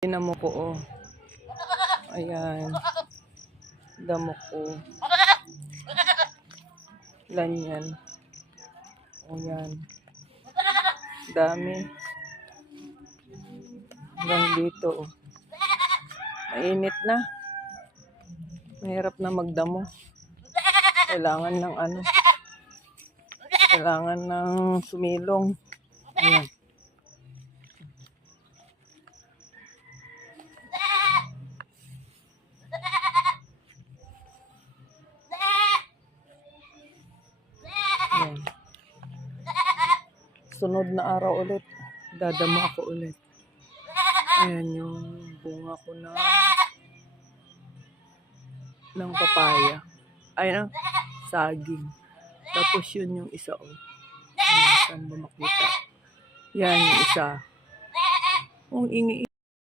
Damo ko, oh. Ayan. Damo ko. Ilan yan? O yan. Dami. Hanggang dito, oh. Mainit na. Mahirap na magdamo. Kailangan ng ano. Kailangan ng sumilong. Ayan. Ayan. Sunod na araw ulit, dadamo ako ulit. Ayan yung bunga ko ng papaya. Ayan, saging. Tapos yun yung isa, oh. Saan ba makita? Yan yung isa. Ang ingi.